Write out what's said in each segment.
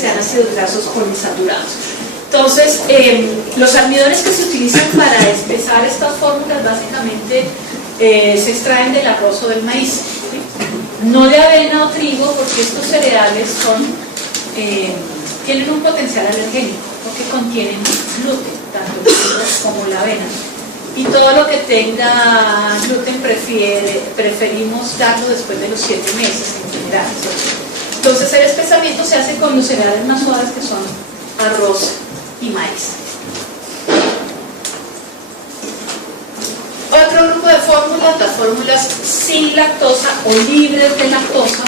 sean ácidos grasos poliinsaturados. Entonces, los almidones que se utilizan para espesar estas fórmulas básicamente se extraen del arroz o del maíz, ¿sí? No de avena o trigo, porque estos cereales tienen un potencial alergénico, porque contienen gluten, tanto el trigo como la avena. Y todo lo que tenga gluten preferimos darlo después de los 7 meses en general, ¿sí? Entonces el espesamiento se hace con los cereales más suaves, que son arroz y maíz. Otro grupo de fórmulas, las fórmulas sin lactosa o libres de lactosa,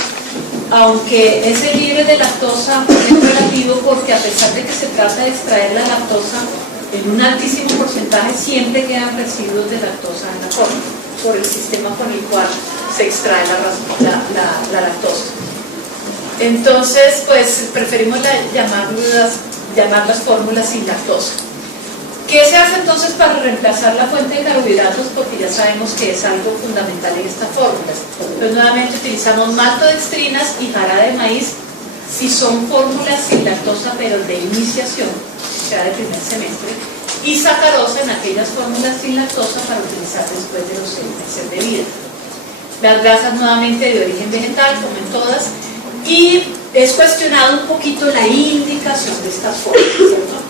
aunque ese libre de lactosa es relativo, porque a pesar de que se trata de extraer la lactosa en un altísimo porcentaje, siempre quedan residuos de lactosa en la fórmula, por el sistema con el cual se extrae la lactosa. Entonces, pues preferimos llamarlas fórmulas sin lactosa. ¿Qué se hace entonces para reemplazar la fuente de carbohidratos? Porque ya sabemos que es algo fundamental en estas fórmulas. Pues nuevamente utilizamos maltodextrinas y jarabe de maíz si son fórmulas sin lactosa pero de iniciación, o sea de primer semestre, y sacarosa en aquellas fórmulas sin lactosa para utilizar después de los 6 meses de vida. Las grasas nuevamente de origen vegetal, como en todas, y es cuestionado un poquito la indicación de estas fórmulas, ¿cierto?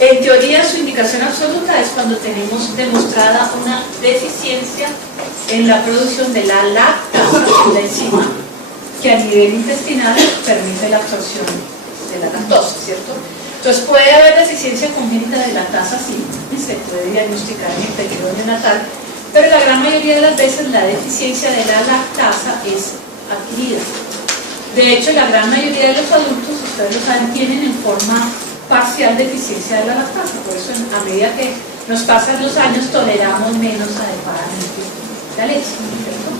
En teoría, su indicación absoluta es cuando tenemos demostrada una deficiencia en la producción de la lactasa, la enzima que a nivel intestinal permite la absorción de la lactosa, ¿cierto? Entonces puede haber deficiencia congénita de lactasa, sí, se puede diagnosticar en el periodo neonatal, pero la gran mayoría de las veces la deficiencia de la lactasa es adquirida. De hecho, la gran mayoría de los adultos, ustedes lo saben, tienen en forma parcial deficiencia de la lactasa, por eso a medida que nos pasan los años toleramos menos adecuadamente la leche, ¿cierto?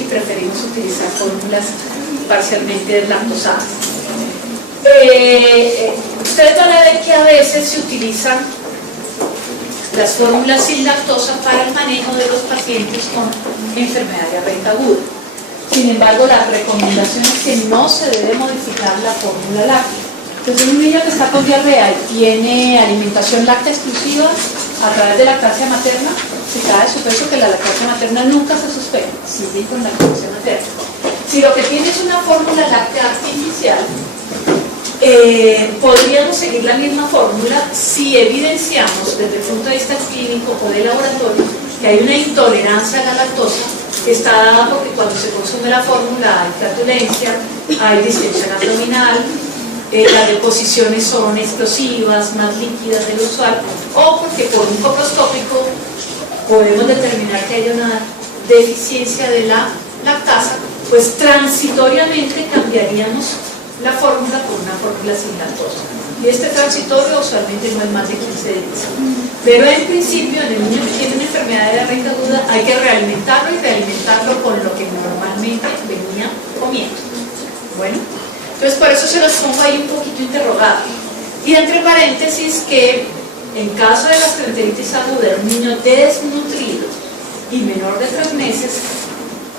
Y preferimos utilizar fórmulas parcialmente deslactosadas. Ustedes van a ver que a veces se utilizan las fórmulas sin lactosa para el manejo de los pacientes con enfermedad diarreica aguda. Sin embargo, la recomendación es que no se debe modificar la fórmula láctea. Entonces, un niño que está con diarrea y tiene alimentación láctea exclusiva a través de lactancia materna, se cae su peso, que la lactancia materna nunca se suspende, sigue con lactancia materna. Si lo que tiene es una fórmula láctea artificial, podríamos seguir la misma fórmula si evidenciamos desde el punto de vista clínico o de laboratorio que hay una intolerancia a la lactosa que está dada porque cuando se consume la fórmula hay flatulencia, hay distensión abdominal, las deposiciones son explosivas, más líquidas de lo usual, o porque por un colposcópico podemos determinar que hay una deficiencia de la lactasa, pues transitoriamente cambiaríamos la fórmula por una fórmula sin lactosa. Y este transitorio usualmente no es más de 15 días. Pero en principio, en el niño que tiene una enfermedad de diarreica aguda, hay que realimentarlo y realimentarlo con lo que normalmente venía comiendo. Bueno, entonces por eso se los pongo ahí un poquito interrogado. Y entre paréntesis que en caso de gastroenteritis aguda, un niño desnutrido y menor de 3 meses,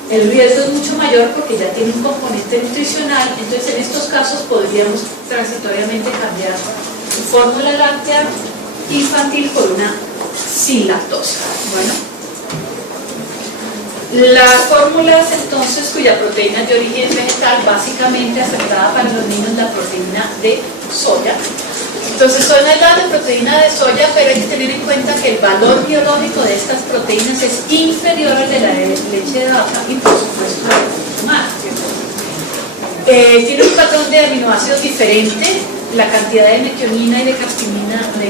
el riesgo es mucho mayor porque ya tiene un componente nutricional. Entonces en estos casos podríamos transitoriamente cambiar su fórmula láctea infantil por una sin lactosa. Bueno, las fórmulas entonces cuya proteína es de origen vegetal, básicamente aceptada para los niños la proteína de soya. Entonces son las de proteína de soya, pero hay que tener en cuenta que el valor biológico de estas proteínas es inferior al de la leche de vaca y por supuesto la leche humana. Tiene un patrón de aminoácidos diferente, la cantidad de metionina y de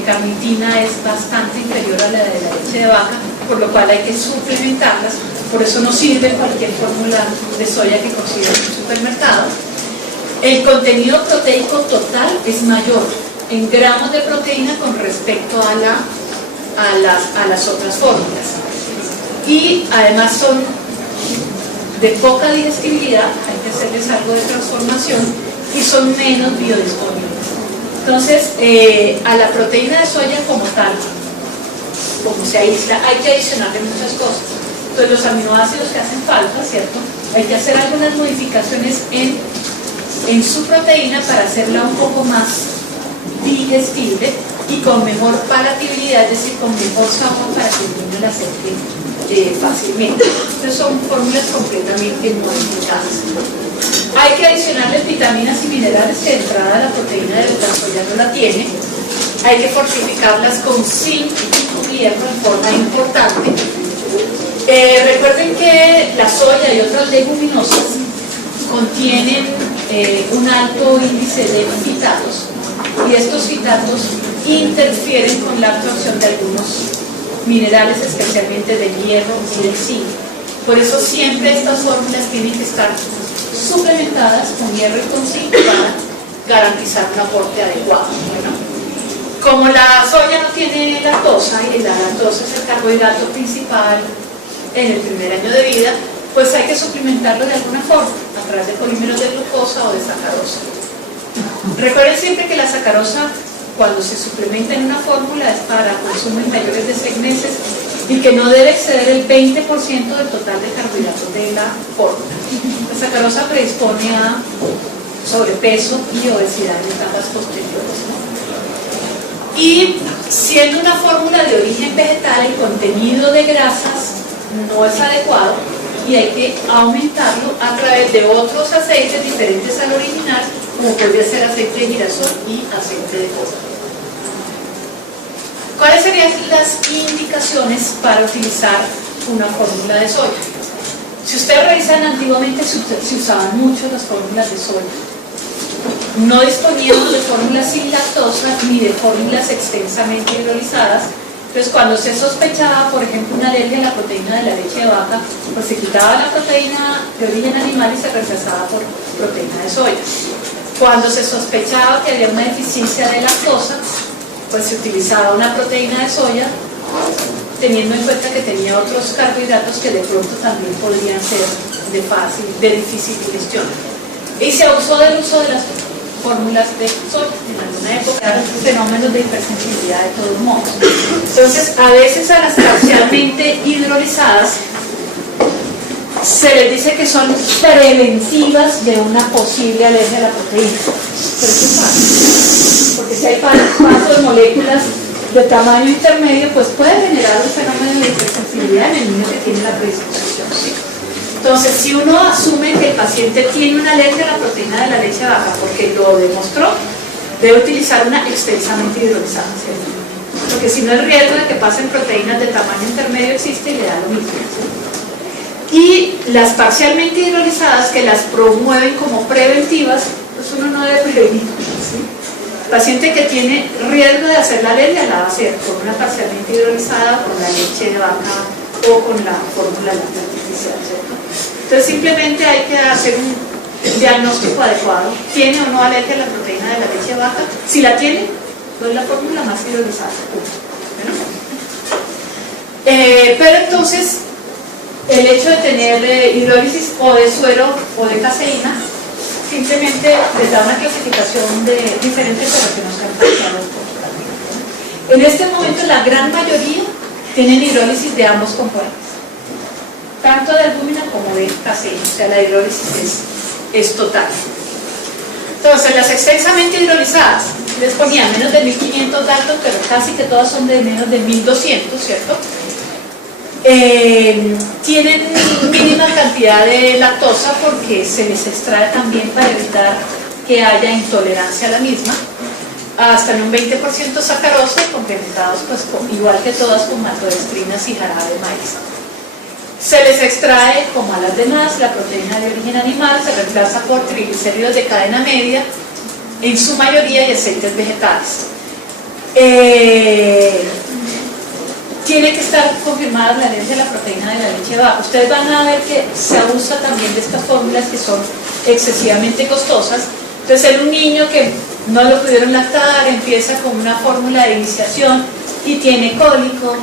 carnitina es bastante inferior a la de la leche de vaca, por lo cual hay que suplementarlas. Por eso no sirve cualquier fórmula de soya que consigan en un supermercado. El contenido proteico total es mayor en gramos de proteína con respecto a las otras fórmulas. Y además son de poca digestibilidad, hay que hacerles algo de transformación, y son menos biodisponibles. Entonces, a la proteína de soya como tal, como se aísla, hay que adicionarle muchas cosas. Entonces los aminoácidos que hacen falta, ¿cierto? Hay que hacer algunas modificaciones en en su proteína para hacerla un poco más digestible y con mejor palatabilidad, es decir, con mejor sabor para que el niño la acepte fácilmente. Entonces son fórmulas completamente modificadas. Hay que adicionarles vitaminas y minerales que de entrada la proteína de la soya no la tiene. Hay que fortificarlas con zinc y hierro en forma importante. Recuerden que la soya y otras leguminosas contienen un alto índice de fitatos, y estos fitatos interfieren con la absorción de algunos minerales, especialmente del hierro y del zinc. Por eso siempre estas fórmulas tienen que estar suplementadas con hierro y con zinc para garantizar un aporte adecuado. Bueno, como la soya no tiene lactosa, y la lactosa es el carbohidrato principal en el primer año de vida, pues hay que suplementarlo de alguna forma, a través de polímeros de glucosa o de sacarosa. Recuerden siempre que la sacarosa, cuando se suplementa en una fórmula, es para consumos mayores de 6 meses y que no debe exceder el 20% del total de carbohidratos de la fórmula. La sacarosa predispone a sobrepeso y obesidad en etapas posteriores, ¿no? Y siendo una fórmula de origen vegetal, el contenido de grasas no es adecuado y hay que aumentarlo a través de otros aceites diferentes al original, como podría ser aceite de girasol y aceite de coco. ¿Cuáles serían las indicaciones para utilizar una fórmula de soya? Si ustedes revisan, antiguamente se usaban mucho las fórmulas de soya. No disponíamos de fórmulas sin lactosa ni de fórmulas extensamente hidrolizadas. Entonces, cuando se sospechaba, por ejemplo, una alergia a la proteína de la leche de vaca, pues se quitaba la proteína de origen animal y se reemplazaba por proteína de soya. Cuando se sospechaba que había una deficiencia de lactosa, pues se utilizaba una proteína de soya, teniendo en cuenta que tenía otros carbohidratos que de pronto también podrían ser de difícil digestión. Y se abusó del uso de las fórmulas de soya en alguna época, fenómenos de hipersensibilidad de todos modos. Entonces, a veces a las parcialmente hidrolizadas se les dice que son preventivas de una posible alergia a la proteína. Pero eso es fácil, porque si hay paso de moléculas de tamaño intermedio, pues puede generar un fenómeno de hipersensibilidad en el niño que tiene la predisposición, ¿sí? Entonces, si uno asume que el paciente tiene una alergia a la proteína de la leche de vaca porque lo demostró, debe utilizar una extensamente hidrolizada, ¿cierto? Porque si no, el riesgo de que pasen proteínas de tamaño intermedio existe y le da lo mismo, ¿sí? Y las parcialmente hidrolizadas, que las promueven como preventivas, pues uno no debe prevenir, ¿sí? El paciente que tiene riesgo de hacer la alergia la va a hacer con una parcialmente hidrolizada, con la leche de vaca o con la fórmula láctea artificial, ¿cierto? Entonces simplemente hay que hacer un diagnóstico adecuado. ¿Tiene o no alergia a la proteína de la leche de vaca? Si la tiene, pues la fórmula más hidrolizada. ¿Bueno? Pero entonces, el hecho de tener hidrólisis o de suero o de caseína simplemente les da una clasificación de diferentes de lo que nos han planteado. En este momento la gran mayoría tienen hidrólisis de ambos componentes, tanto de albúmina como de caseína, o sea, la hidrólisis es total. Entonces, las extensamente hidrolizadas les ponían menos de 1500 Dalton, pero casi que todas son de menos de 1200, ¿cierto? Tienen mínima cantidad de lactosa porque se les extrae también para evitar que haya intolerancia a la misma, hasta en un 20% sacarosa y complementados, pues, igual que todas, con maltodextrinas y jarabe de maíz. Se les extrae, como a las demás, la proteína de origen animal, se reemplaza por triglicéridos de cadena media, en su mayoría, y aceites vegetales. Tiene que estar confirmada la alergia a la proteína de la leche de vaca. Ustedes van a ver que se abusa también de estas fórmulas que son excesivamente costosas. Entonces, en un niño que no lo pudieron lactar, empieza con una fórmula de iniciación y tiene cólico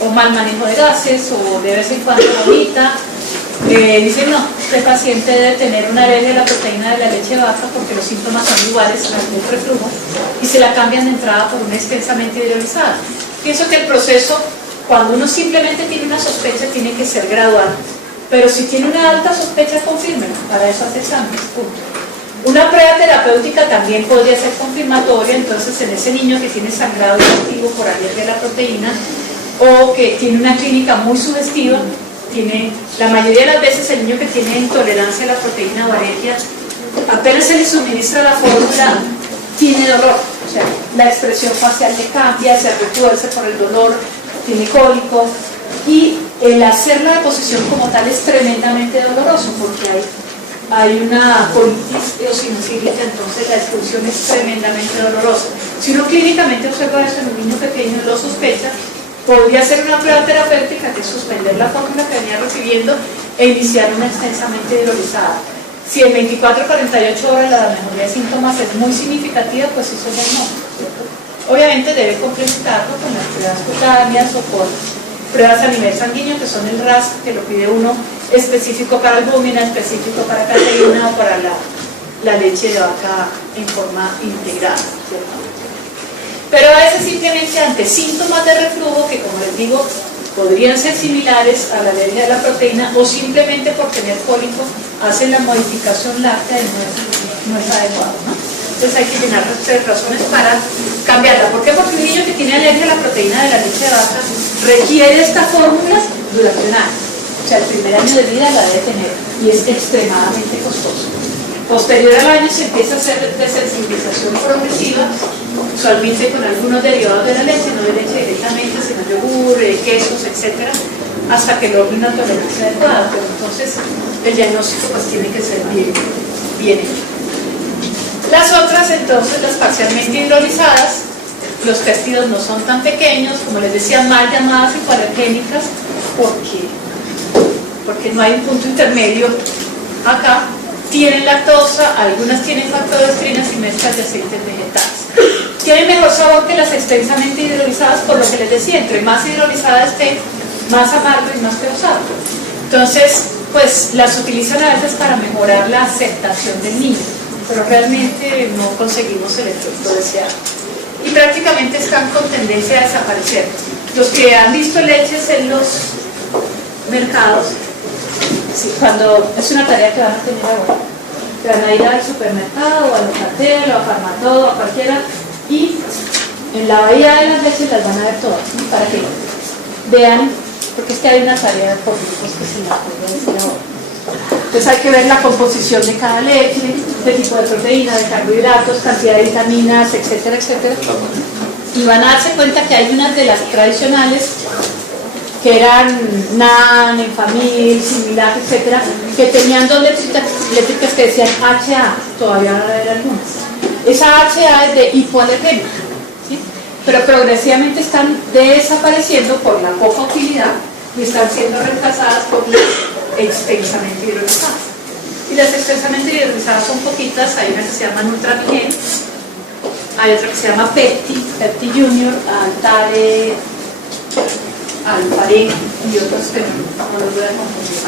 o mal manejo de gases o de vez en cuando vomita, dicen no, este paciente debe tener una alergia a la proteína de la leche de vaca porque los síntomas son iguales al del reflujo, y se la cambian de entrada por una extensamente hidrolizada. Pienso que el proceso, cuando uno simplemente tiene una sospecha, tiene que ser gradual, pero si tiene una alta sospecha, confírmela, para eso hace exámenes, punto. Una prueba terapéutica también podría ser confirmatoria, entonces en ese niño que tiene sangrado inactivo por alergia a la proteína o que tiene una clínica muy sugestiva, la mayoría de las veces el niño que tiene intolerancia a la proteína o alergia, apenas se le suministra la fórmula, tiene dolor, o sea, la expresión facial le cambia, se retuerce por el dolor, tiene cólicos, y el hacer la deposición como tal es tremendamente doloroso porque hay una colitis eosinofílica, entonces la expulsión es tremendamente dolorosa. Si uno clínicamente observa eso en un niño pequeño, lo sospecha, podría hacer una prueba terapéutica que es suspender la fórmula que venía recibiendo e iniciar una extensamente hidrolizada. Si en 24 o 48 horas la mejoría de síntomas es muy significativa, pues eso es no. Obviamente debe complementarlo con las pruebas cutáneas o con pruebas a nivel sanguíneo, que son el RAS, que lo pide uno específico para albúmina, específico para caseína o para la leche de vaca en forma integrada, ¿cierto? Pero a veces simplemente ante síntomas de reflujo, que como les digo, podrían ser similares a la alergia de la proteína o simplemente por tener cólico, hacen la modificación láctea y no es adecuado, ¿no? Entonces hay que llenar tres razones para cambiarla. ¿Por qué? Porque un niño que tiene alergia a la proteína de la leche de vaca requiere esta fórmula durante un año. O sea, el primer año de vida la debe tener y es extremadamente costoso. Posterior al año se empieza a hacer desensibilización progresiva, usualmente con algunos derivados de la leche, no de leche directamente, sino yogur, quesos, etc., hasta que logre una tolerancia adecuada. Pero entonces el diagnóstico pues tiene que ser bien hecho. Las otras, entonces, las parcialmente hidrolizadas, los péptidos no son tan pequeños, como les decía, mal llamadas hipoalergénicas, porque no hay un punto intermedio acá. Tienen lactosa, algunas tienen factodestrinas y mezclas de aceites vegetales. Tienen mejor sabor que las extensamente hidrolizadas, por lo que les decía, entre más hidrolizada esté, más amargo y más pesado. Entonces, pues las utilizan a veces para mejorar la aceptación del niño, pero realmente no conseguimos el efecto deseado. Y prácticamente están con tendencia a desaparecer. Los que han visto leches en los mercados, sí, cuando es una tarea que van a tener ahora, que van a ir al supermercado o a Locatel o a Farmatodo o a cualquiera, y en la bahía de las leches las van a ver todas, ¿no? Para que vean, porque es que hay una tarea por grupos que se la puede decir ahora. Entonces hay que ver la composición de cada leche, de tipo de proteína, de carbohidratos, cantidad de vitaminas, etcétera, etcétera. Y van a darse cuenta que hay unas de las tradicionales que eran NAN, Enfamil, Similac, etcétera, que tenían dos letritas que decían HA, todavía van a haber algunas. Esa HA es de hipoalergénica, ¿sí? Pero progresivamente están desapareciendo por la poca utilidad y están siendo reemplazadas por las extensamente hidrolizadas. Y las extensamente hidrolizadas son poquitas, hay una que se llama Nutramigen, hay otra que se llama Pepti Junior, Altare, Alparen y otros que no los voy a confundir.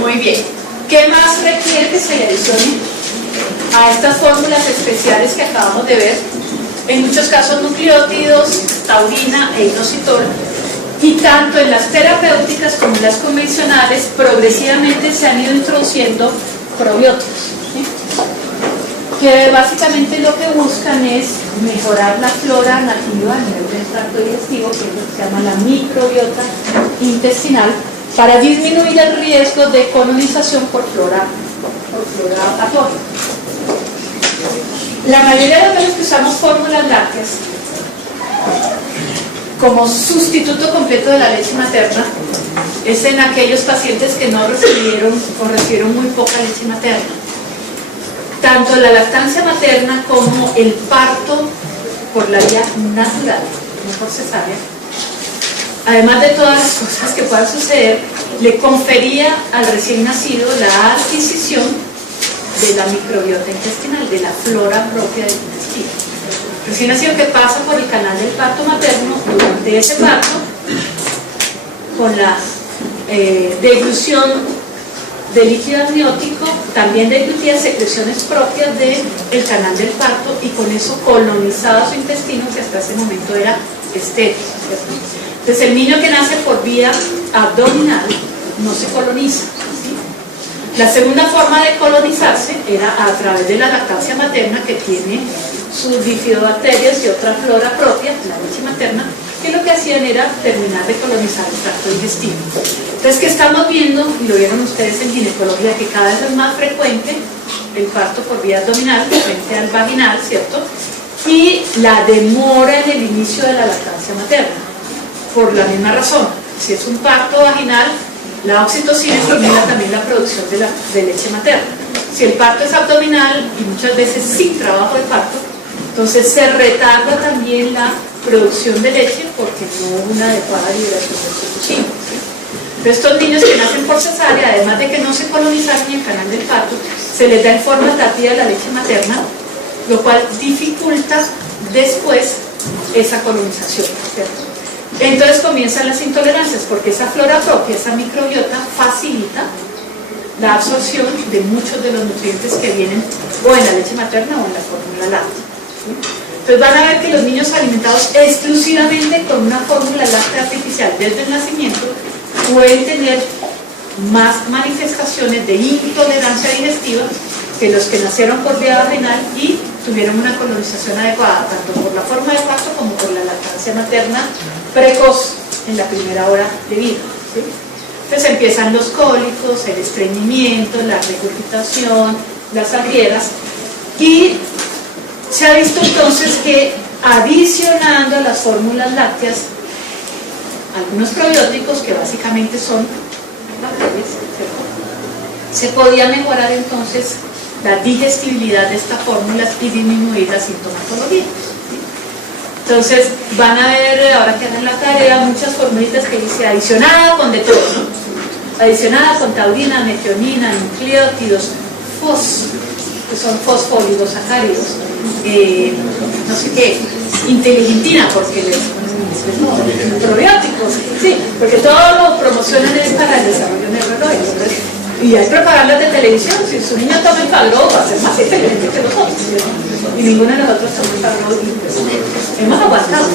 Muy bien. ¿Qué más requiere que se le adicione a estas fórmulas especiales que acabamos de ver? En muchos casos nucleótidos, taurina e inositol, y tanto en las terapéuticas como en las convencionales progresivamente se han ido introduciendo probióticos, ¿sí? Que básicamente lo que buscan es mejorar la flora nativa a nivel del tracto digestivo, que es lo que se llama la microbiota intestinal, para disminuir el riesgo de colonización por flora patógena. La mayoría de las veces que usamos fórmulas lácteas como sustituto completo de la leche materna es en aquellos pacientes que no recibieron o recibieron muy poca leche materna. Tanto la lactancia materna como el parto por la vía natural, no por cesárea, además de todas las cosas que puedan suceder, le confería al recién nacido la adquisición de la microbiota intestinal, de la flora propia del intestino. Recién nacido que pasa por el canal del parto materno, durante ese parto, con la deglución de líquido amniótico, también degluía secreciones propias del canal del parto y con eso colonizaba su intestino, que hasta ese momento era estéril. Entonces el niño que nace por vía abdominal no se coloniza, ¿sí? La segunda forma de colonizarse era a través de la lactancia materna, que tiene sus bifidobacterias y otra flora propia, la leche materna, que lo que hacían era terminar de colonizar el tracto digestivo. Entonces, ¿qué estamos viendo? Y lo vieron ustedes en ginecología, que cada vez es más frecuente el parto por vía abdominal frente al vaginal, ¿cierto? Y la demora en el inicio de la lactancia materna, por la misma razón. Si es un parto vaginal, la oxitocina estimula también la producción de leche materna. Si el parto es abdominal, y muchas veces sin trabajo de parto, entonces se retarda también la producción de leche porque no hubo una adecuada liberación de oxitocina. Pero estos niños que nacen por cesárea, además de que no se colonizaron en el canal del parto, se les da en forma tardía la leche materna, lo cual dificulta después esa colonización, ¿cierto? Entonces comienzan las intolerancias, porque esa flora propia, esa microbiota, facilita la absorción de muchos de los nutrientes que vienen o en la leche materna o en la fórmula láctea, ¿sí? Entonces van a ver que los niños alimentados exclusivamente con una fórmula láctea artificial desde el nacimiento pueden tener más manifestaciones de intolerancia digestiva que los que nacieron por vía vaginal y tuvieron una colonización adecuada, tanto por la forma de parto como por la lactancia materna precoz en la primera hora de vida, ¿sí? Entonces empiezan los cólicos, el estreñimiento, la regurgitación, las agrieras, y se ha visto entonces que adicionando a las fórmulas lácteas algunos probióticos, que básicamente son bacterias, ¿cierto?, se podía mejorar entonces la digestibilidad de estas fórmulas y disminuir la sintomatología, ¿sí? Entonces van a ver, ahora que hagan la tarea, muchas formulitas que dice adicionada con de todo, ¿no? Adicionada con taurina, metionina, nucleótidos, que son fosfólidos, sacáridos, no sé qué, inteligentina, porque probióticos, sí, porque todo lo promocionan es para el desarrollo neurológico. Y hay propagandas de televisión, si su niño toma el Fagro va a ser más inteligente que nosotros, y ninguno de nosotros toma el Fagro, y pues, hemos aguantado, a mí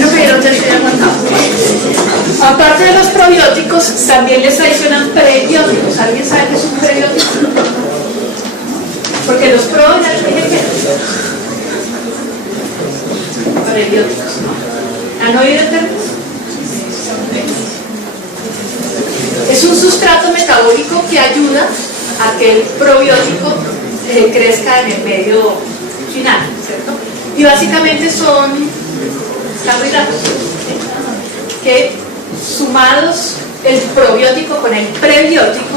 no me dieron que estoy aguantado. Aparte de los probióticos, también les adicionan prebióticos. ¿Alguien sabe qué es un prebiótico? Porque los pro ya les dije que prebióticos, ¿no? ¿Han oído el término? Es un sustrato metabólico que ayuda a que el probiótico crezca en el medio final, ¿cierto? Y básicamente son carbohidratos, ¿sí?, que sumados el probiótico con el prebiótico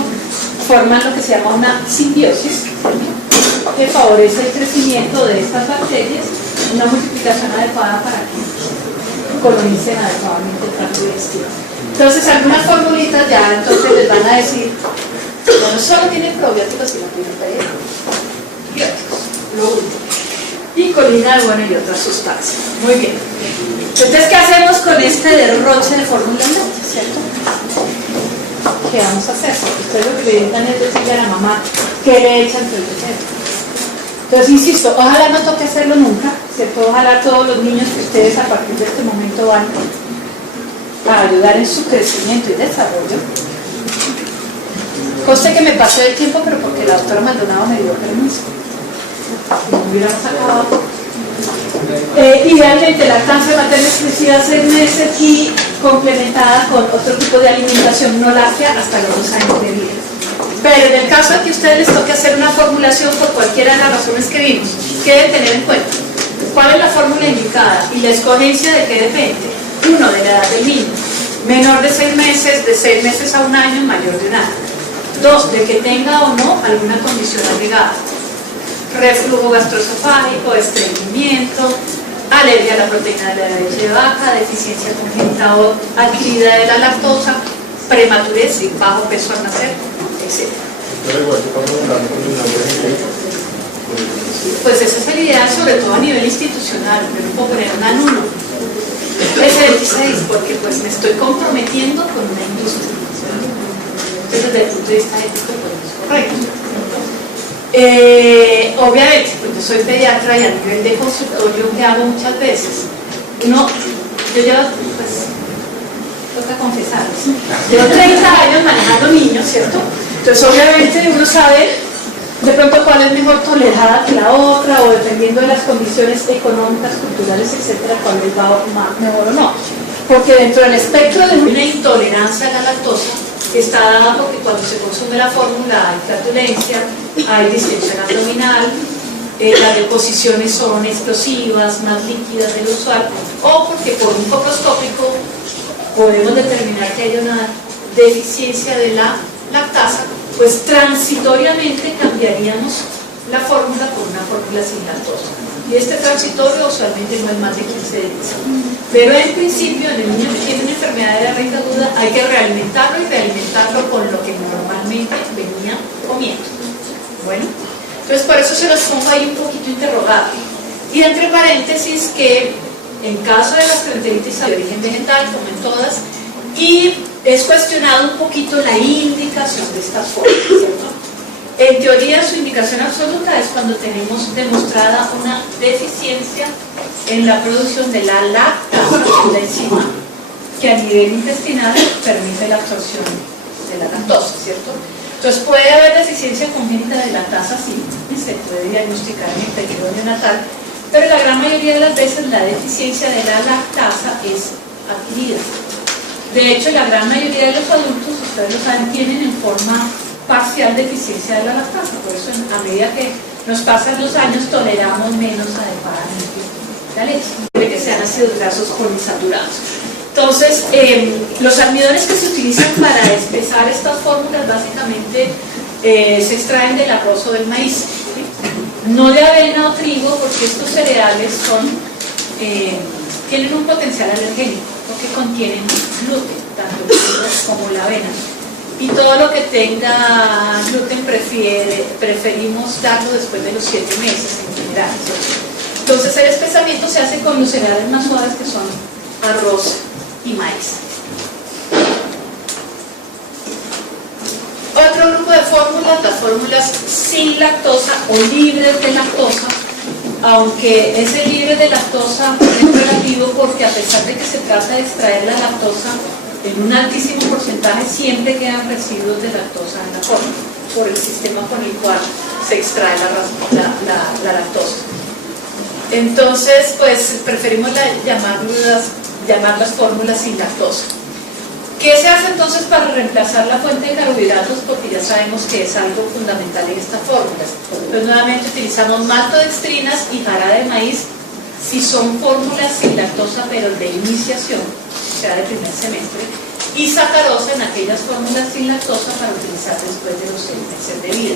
forman lo que se llama una simbiosis, que favorece el crecimiento de estas bacterias, una multiplicación adecuada para que colonicen adecuadamente el tracto digestivo. Entonces, algunas formulitas ya entonces les van a decir, no solo tienen probióticos, sino tienen prebióticos, lo último, y colina, bueno, y otras sustancias. Muy bien. Entonces, ¿qué hacemos con este derroche de fórmulas lácteas, cierto? ¿Qué vamos a hacer? Ustedes lo que le intentan es decirle a la mamá qué le echan todo el deseo. Entonces, insisto, ojalá no toque hacerlo nunca, ¿cierto? Ojalá todos los niños que ustedes a partir de este momento van a ayudar en su crecimiento y desarrollo. Conste que me pasó el tiempo, pero porque la doctora Maldonado me dio permiso. No hubiéramos acabado. Idealmente, lactancia materna exclusiva 6 meses y complementada con otro tipo de alimentación no láctea hasta los 2 años de vida. Pero en el caso de que a ustedes les toque hacer una formulación por cualquiera de las razones que vimos, ¿qué deben tener en cuenta? ¿Cuál es la fórmula indicada? Y la escogencia de qué depende. 1, de la edad del niño, menor de 6 meses, de 6 meses a 1 año, mayor de 1 año. 2, de que tenga o no alguna condición agregada, reflujo gastroesofágico, estreñimiento, alergia a la proteína de la leche de vaca, deficiencia congénita o adquirida de la lactosa, prematurez y bajo peso al nacer, etc. Pues esa es la idea, sobre todo a nivel institucional. Yo no puedo poner un alumno ese 26 porque pues me estoy comprometiendo con una industria, ¿cierto? Entonces desde el punto de vista ético pues es correcto. Obviamente, pues yo soy pediatra y a nivel de consultorio que hago muchas veces, yo llevo, pues, toca confesarles, llevo 30 años manejando niños, ¿cierto? Entonces obviamente uno sabe de pronto cuál es mejor tolerada que la otra, o dependiendo de las condiciones económicas, culturales, etcétera, cuál les va mejor o no. Porque dentro del espectro de una intolerancia a la lactosa está dada porque cuando se consume la fórmula hay flatulencia, hay distensión abdominal, las deposiciones son explosivas, más líquidas de lo usual, o porque por un microscópico podemos determinar que hay una deficiencia de la lactasa, pues transitoriamente cambiaríamos la fórmula por una fórmula sin lactosa. Y este transitorio usualmente no es más de 15 días. Pero en principio, en el niño que tiene una enfermedad de la raíz aguda, hay que realimentarlo y realimentarlo con lo que normalmente venía comiendo. Bueno, entonces por eso se los pongo ahí un poquito interrogado. Y entre paréntesis que en caso de gastroenteritis de origen vegetal, como en todas, y es cuestionado un poquito la indicación de estas fórmulas, ¿cierto? En teoría su indicación absoluta es cuando tenemos demostrada una deficiencia en la producción de la lactasa, la enzima que a nivel intestinal permite la absorción de la lactosa, ¿cierto? Entonces puede haber deficiencia congénita de lactasa, sí, se puede diagnosticar en el periodo neonatal, pero la gran mayoría de las veces la deficiencia de la lactasa es adquirida. De hecho, la gran mayoría de los adultos, ustedes lo saben, tienen en forma parcial deficiencia de la lactasa, por eso a medida que nos pasan los años toleramos menos adecuadamente la leche, de que sean ácidos grasos poliinsaturados. Entonces, los almidones que se utilizan para espesar estas fórmulas básicamente se extraen del arroz o del maíz, ¿sí? No de avena o trigo, porque estos cereales tienen un potencial alergénico, porque contienen gluten, tanto el trigo como la avena. Y todo lo que tenga gluten preferimos darlo después de los 7 meses en general, ¿sí? Entonces el espesamiento se hace con los cereales más suaves, que son arroz y maíz. Otro grupo de fórmulas, las fórmulas sin lactosa o libres de lactosa, aunque ese libre de lactosa es relativo porque a pesar de que se trata de extraer la lactosa en un altísimo porcentaje, siempre quedan residuos de lactosa en la fórmula por el sistema con el cual se extrae la lactosa. Entonces, pues preferimos llamarlas fórmulas sin lactosa. ¿Qué se hace entonces para reemplazar la fuente de carbohidratos? Porque ya sabemos que es algo fundamental en estas fórmulas. Pues nuevamente utilizamos maltodextrinas y jarabe de maíz si son fórmulas sin lactosa pero de iniciación, o sea de primer semestre, y sacarosa en aquellas fórmulas sin lactosa para utilizar después de los 6 meses de vida.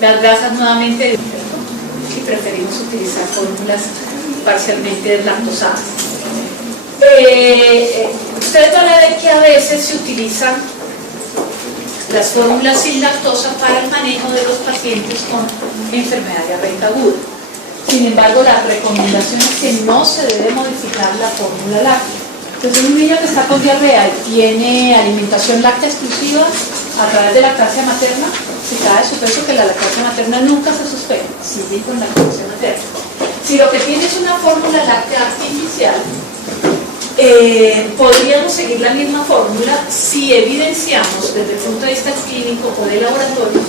Las grasas nuevamente, y preferimos utilizar fórmulas parcialmente deslactosadas. Ustedes van a ver que a veces se utilizan las fórmulas sin lactosa para el manejo de los pacientes con enfermedad diarreica aguda. Sin embargo, la recomendación es que no se debe modificar la fórmula láctea. Entonces, un niño que está con diarrea y tiene alimentación láctea exclusiva a través de lactancia materna, si cae su peso, que la lactancia materna nunca se suspende, sigue con la lactancia materna. Si lo que tiene es una fórmula láctea artificial, podríamos seguir la misma fórmula si evidenciamos desde el punto de vista clínico o de laboratorio